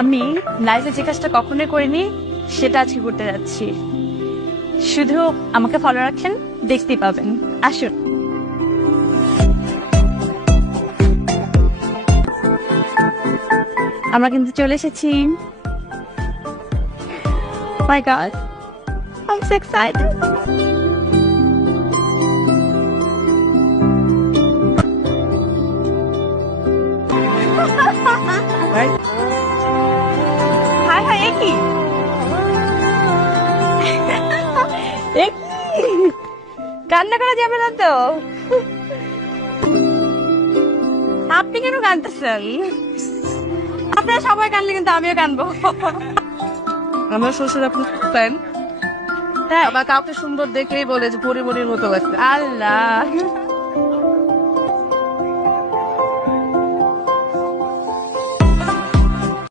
আমি লাইফে যে কাজটা কখনোই করিনি সেটা আজকে করতে যাচ্ছি। শুধু আমাকে ফলো রাখেন, দেখতেই পাবেন। আসুন। আমরা কিন্তু চলে এসেছি। My God, I'm so excited. High high, একই কান্না করা যাবে না তো? আপনি কেন কাঁদতেছেন? আপনারা সবাই কানলে কিন্তু আমিও কানবো। আমার শ্বশুর আপনার ফ্যান, তাই? আমার কাউকে সুন্দর দেখলেই বলে যে পরিমণির মতো লাগছে। আল্লাহ।